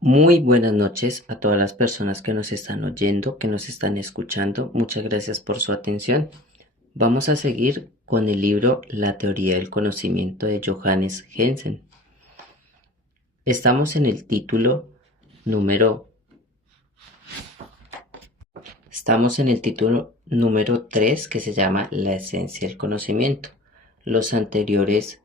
Muy buenas noches a todas las personas que nos están oyendo, que nos están escuchando. Muchas gracias por su atención. Vamos a seguir con el libro La teoría del conocimiento de Johannes Hansen. Estamos en el título número Estamos en el título número 3 que se llama La esencia del conocimiento. Los anteriores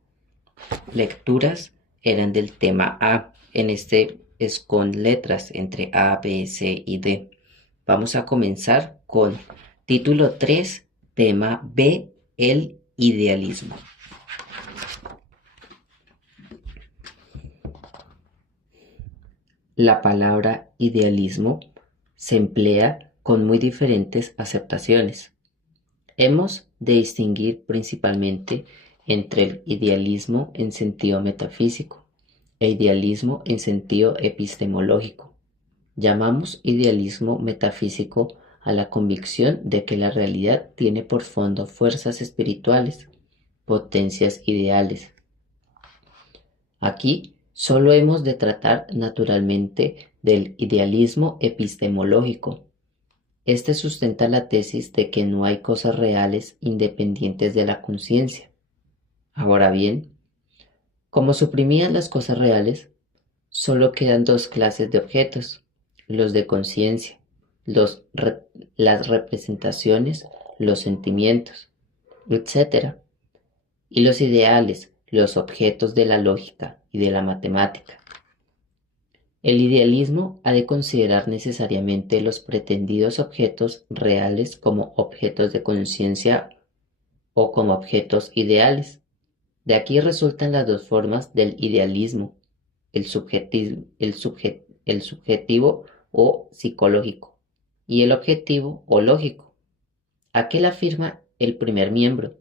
lecturas eran del tema A. En este es con letras entre A, B, C y D. Vamos a comenzar con título 3, tema B, el idealismo. La palabra idealismo se emplea con muy diferentes aceptaciones. Hemos de distinguir principalmente entre el idealismo en sentido metafísico e idealismo en sentido epistemológico. Llamamos idealismo metafísico a la convicción de que la realidad tiene por fondo fuerzas espirituales, potencias ideales. Aquí solo hemos de tratar naturalmente del idealismo epistemológico. Este sustenta la tesis de que no hay cosas reales independientes de la conciencia. Ahora bien, como suprimían las cosas reales, solo quedan dos clases de objetos: los de conciencia, las representaciones, los sentimientos, etc. Y los ideales, los objetos de la lógica y de la matemática. El idealismo ha de considerar necesariamente los pretendidos objetos reales como objetos de conciencia o como objetos ideales. De aquí resultan las dos formas del idealismo: el subjetivo o psicológico, y el objetivo o lógico. Aquel afirma el primer miembro,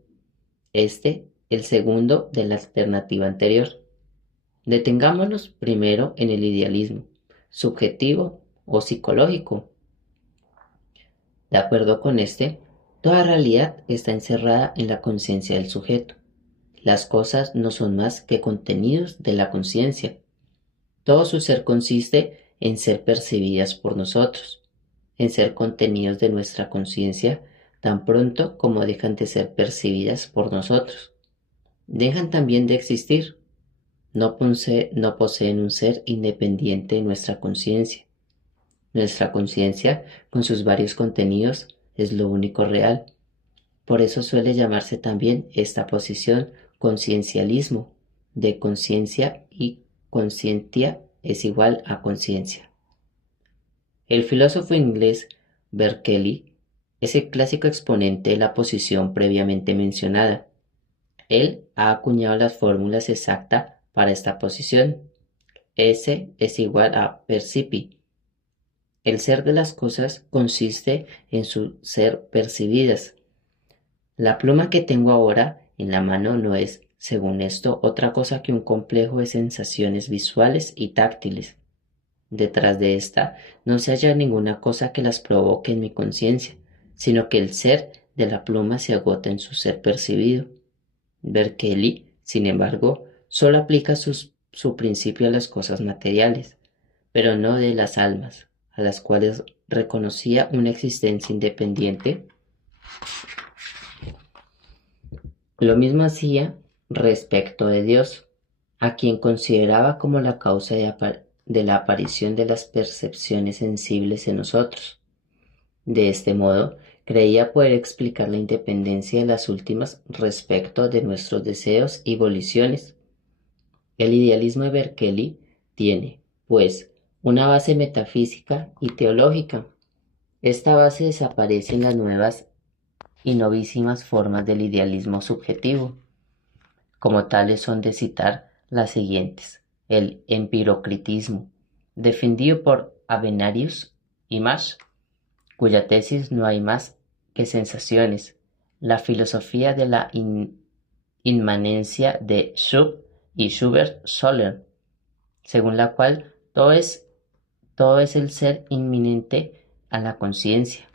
este el segundo de la alternativa anterior. Detengámonos primero en el idealismo, subjetivo o psicológico. De acuerdo con este, toda realidad está encerrada en la conciencia del sujeto. Las cosas no son más que contenidos de la conciencia. Todo su ser consiste en ser percibidas por nosotros, en ser contenidos de nuestra conciencia tan pronto como dejan de ser percibidas por nosotros. Dejan también de existir. No poseen un ser independiente de nuestra conciencia. Nuestra conciencia, con sus varios contenidos, es lo único real. Por eso suele llamarse también esta posición conciencialismo, de conciencia, y conscientia es igual a conciencia. El filósofo inglés Berkeley es el clásico exponente de la posición previamente mencionada. Él ha acuñado las fórmulas exactas para esta posición. S es igual a percipi. El ser de las cosas consiste en su ser percibidas. La pluma que tengo ahora en la mano no es, según esto, otra cosa que un complejo de sensaciones visuales y táctiles. Detrás de esta no se halla ninguna cosa que las provoque en mi conciencia, sino que el ser de la pluma se agota en su ser percibido. Berkeley, sin embargo, solo aplica su principio a las cosas materiales, pero no de las almas, a las cuales reconocía una existencia independiente. Lo mismo hacía respecto de Dios, a quien consideraba como la causa de la aparición de las percepciones sensibles en nosotros. De este modo, creía poder explicar la independencia de las últimas respecto de nuestros deseos y voliciones. El idealismo de Berkeley tiene, pues, una base metafísica y teológica. Esta base desaparece en las nuevas y novísimas formas del idealismo subjetivo. Como tales son de citar las siguientes: el empirocritismo, defendido por Avenarius y Marx, cuya tesis no hay más que sensaciones; la filosofía de la inmanencia de Schub y Schubert-Solern, según la cual todo es el ser inminente a la conciencia.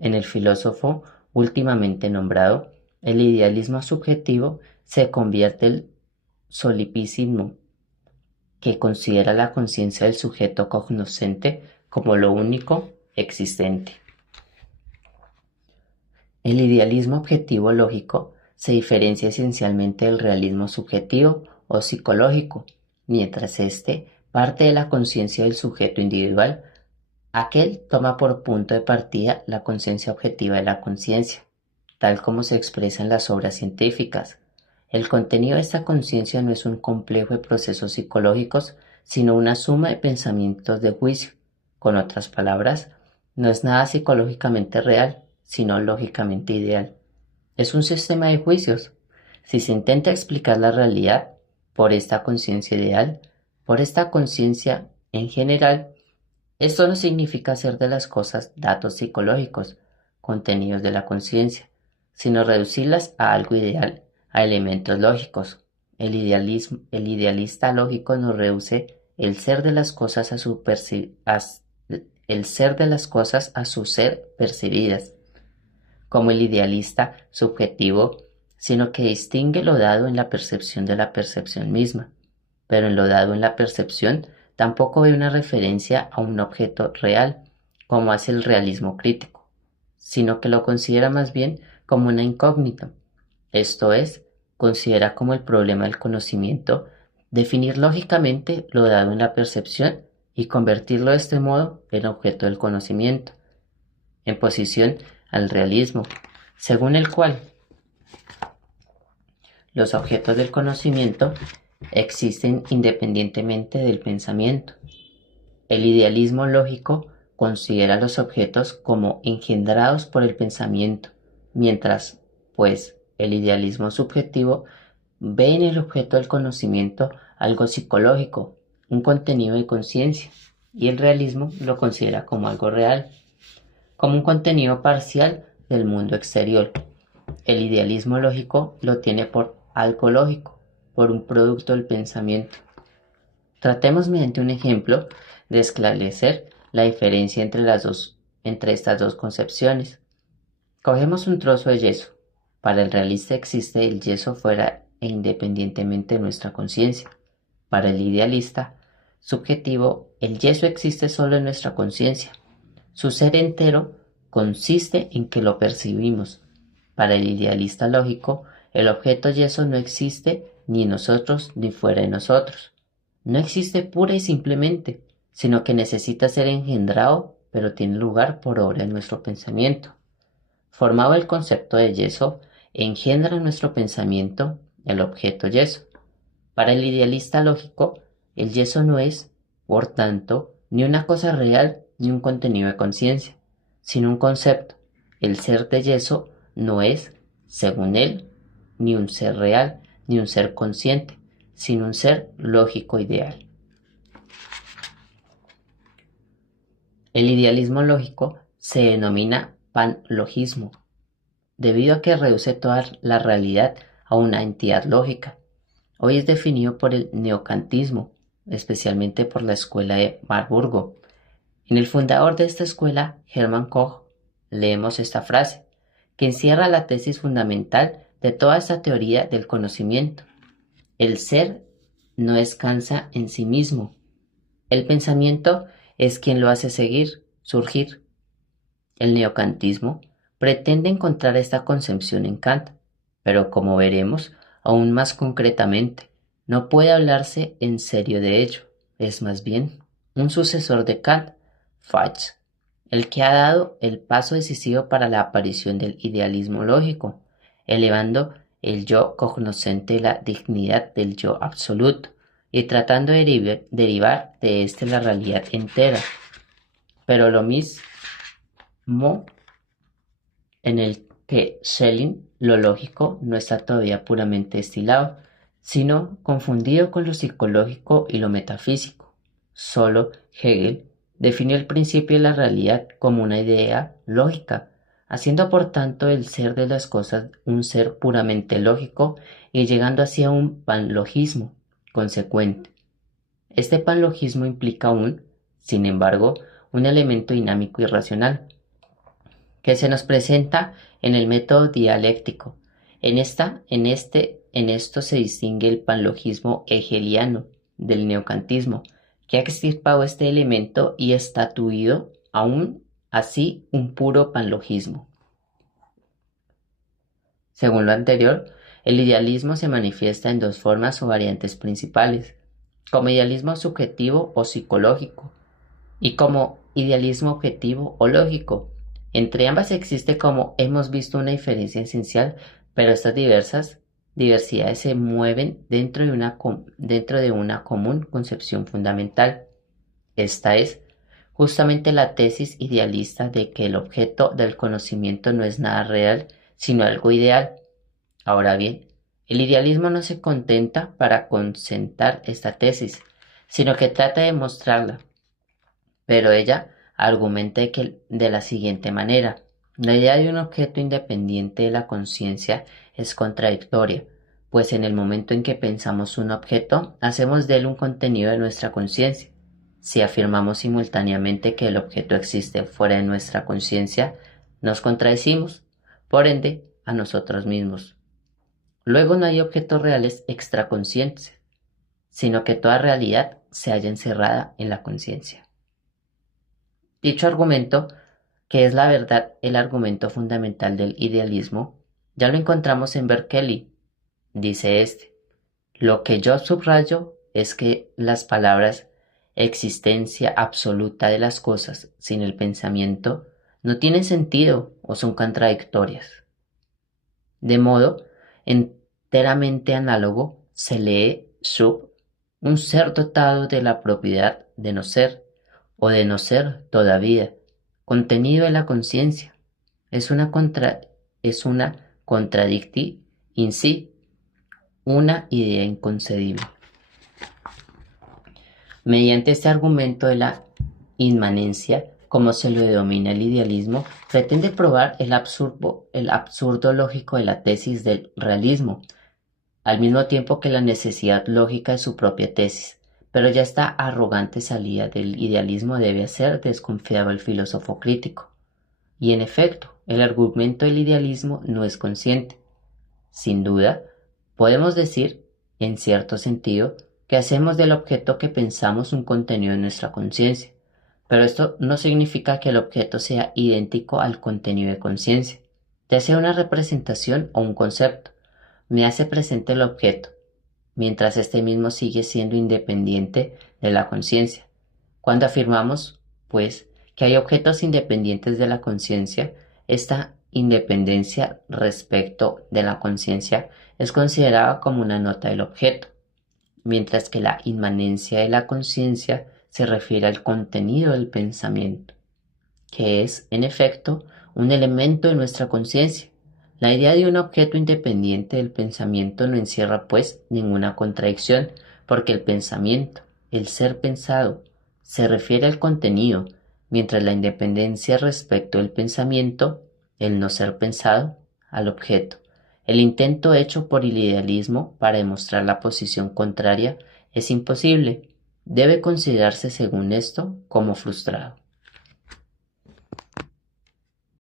En el filósofo últimamente nombrado, el idealismo subjetivo se convierte en solipsismo, que considera la conciencia del sujeto cognoscente como lo único existente. El idealismo objetivo lógico se diferencia esencialmente del realismo subjetivo o psicológico, mientras éste parte de la conciencia del sujeto individual. Aquel toma por punto de partida la conciencia objetiva de la conciencia, tal como se expresa en las obras científicas. El contenido de esta conciencia no es un complejo de procesos psicológicos, sino una suma de pensamientos de juicio. Con otras palabras, no es nada psicológicamente real, sino lógicamente ideal. Es un sistema de juicios. Si se intenta explicar la realidad por esta conciencia ideal, por esta conciencia en general, esto no significa hacer de las cosas datos psicológicos, contenidos de la conciencia, sino reducirlas a algo ideal, a elementos lógicos. El idealista lógico nos reduce el ser de las cosas el ser de las cosas a su ser percibidas, como el idealista subjetivo, sino que distingue lo dado en la percepción de la percepción misma, pero en lo dado en la percepción tampoco ve una referencia a un objeto real, como hace el realismo crítico, sino que lo considera más bien como una incógnita, esto es, considera como el problema del conocimiento definir lógicamente lo dado en la percepción y convertirlo de este modo en objeto del conocimiento, en posición al realismo, según el cual los objetos del conocimiento existen independientemente del pensamiento. El idealismo lógico considera los objetos como engendrados por el pensamiento, mientras, pues, el idealismo subjetivo ve en el objeto del conocimiento algo psicológico, un contenido de conciencia, y el realismo lo considera como algo real, como un contenido parcial del mundo exterior. El idealismo lógico lo tiene por algo lógico, por un producto del pensamiento. Tratemos mediante un ejemplo de esclarecer la diferencia entre estas dos concepciones. Cogemos un trozo de yeso. Para el realista existe el yeso fuera e independientemente de nuestra conciencia. Para el idealista subjetivo, el yeso existe solo en nuestra conciencia. Su ser entero consiste en que lo percibimos. Para el idealista lógico, el objeto yeso no existe ni en nosotros ni fuera de nosotros. No existe pura y simplemente, sino que necesita ser engendrado, pero tiene lugar por obra de nuestro pensamiento. Formado el concepto de yeso, engendra en nuestro pensamiento el objeto yeso. Para el idealista lógico, el yeso no es, por tanto, ni una cosa real ni un contenido de conciencia, sino un concepto. El ser de yeso no es, según él, ni un ser real ni un ser consciente, sino un ser lógico ideal. El idealismo lógico se denomina panlogismo, debido a que reduce toda la realidad a una entidad lógica. Hoy es definido por el neocantismo, especialmente por la escuela de Marburgo. En el fundador de esta escuela, Hermann Koch, leemos esta frase, que encierra la tesis fundamental de toda esta teoría del conocimiento. El ser no descansa en sí mismo. El pensamiento es quien lo hace surgir. El neocantismo pretende encontrar esta concepción en Kant, pero como veremos, aún más concretamente, no puede hablarse en serio de ello. Es más bien un sucesor de Kant, Fichte, el que ha dado el paso decisivo para la aparición del idealismo lógico, elevando el yo cognoscente de la dignidad del yo absoluto y tratando de derivar de éste la realidad entera. Pero lo mismo en el que Schelling, lo lógico no está todavía puramente destilado, sino confundido con lo psicológico y lo metafísico. Solo Hegel definió el principio de la realidad como una idea lógica, haciendo por tanto el ser de las cosas un ser puramente lógico y llegando así a un panlogismo consecuente. Este panlogismo implica sin embargo, un elemento dinámico y racional, que se nos presenta en el método dialéctico. En esto se distingue el panlogismo hegeliano, del neocantismo, que ha extirpado este elemento y estatuido aún así un puro panlogismo. Según lo anterior, el idealismo se manifiesta en dos formas o variantes principales, como idealismo subjetivo o psicológico, y como idealismo objetivo o lógico. Entre ambas existe, como hemos visto, una diferencia esencial, pero estas diversidades se mueven dentro de una común concepción fundamental. Esta es justamente la tesis idealista de que el objeto del conocimiento no es nada real, sino algo ideal. Ahora bien, el idealismo no se contenta para consentar esta tesis, sino que trata de mostrarla, pero ella argumenta de la siguiente manera: la idea de un objeto independiente de la conciencia es contradictoria, pues en el momento en que pensamos un objeto, hacemos de él un contenido de nuestra conciencia. Si afirmamos simultáneamente que el objeto existe fuera de nuestra conciencia, nos contradecimos, por ende, a nosotros mismos. Luego no hay objetos reales extraconscientes, sino que toda realidad se halla encerrada en la conciencia. Dicho argumento, que es la verdad el argumento fundamental del idealismo, ya lo encontramos en Berkeley. Dice este: lo que yo subrayo es que las palabras existencia absoluta de las cosas sin el pensamiento no tienen sentido o son contradictorias. De modo enteramente análogo se lee sub un ser dotado de la propiedad de no ser o de no ser todavía, contenido en la conciencia. Es una contradicti in sí, una idea inconcebible. Mediante este argumento de la inmanencia, como se lo denomina el idealismo, pretende probar el absurdo lógico de la tesis del realismo, al mismo tiempo que la necesidad lógica de su propia tesis. Pero ya esta arrogante salida del idealismo debe hacer desconfiado al filósofo crítico. Y en efecto, el argumento del idealismo no es consciente. Sin duda, podemos decir, en cierto sentido, que hacemos del objeto que pensamos un contenido de nuestra conciencia, pero esto no significa que el objeto sea idéntico al contenido de conciencia, ya sea una representación o un concepto. Me hace presente el objeto, mientras este mismo sigue siendo independiente de la conciencia. Cuando afirmamos, pues, que hay objetos independientes de la conciencia, esta independencia respecto de la conciencia es considerada como una nota del objeto, mientras que la inmanencia de la conciencia se refiere al contenido del pensamiento, que es, en efecto, un elemento de nuestra conciencia. La idea de un objeto independiente del pensamiento no encierra, pues, ninguna contradicción, porque el pensamiento, el ser pensado, se refiere al contenido, mientras la independencia respecto del pensamiento, el no ser pensado, al objeto. El intento hecho por el idealismo para demostrar la posición contraria es imposible. Debe considerarse, según esto, como frustrado.